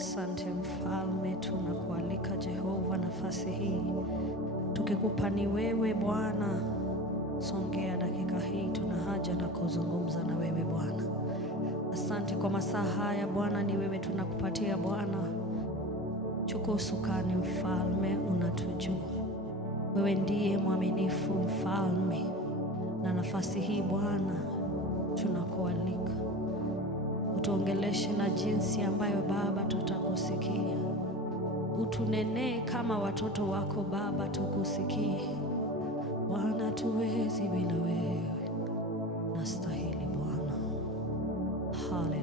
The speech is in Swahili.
Asante Mfalme, tunakualika Jehova nafasi hii, tukikupa ni wewe Bwana. Songea dakika hii, tuna haja na kuzungumza na wewe Bwana. Asante kwa masaa haya Bwana, ni wewe tunakupatia Bwana. Chukua usukani Mfalme, unatujua wewe ndiye mwaminifu Mfalme, na nafasi hii Bwana tunakualika utuongeleshe na jinsi ambayo Baba tutakusikia. Utunenee kama watoto wako Baba, tukusikie Bwana. Tuwezi bila wewe, nastahili Bwana. Haleluya.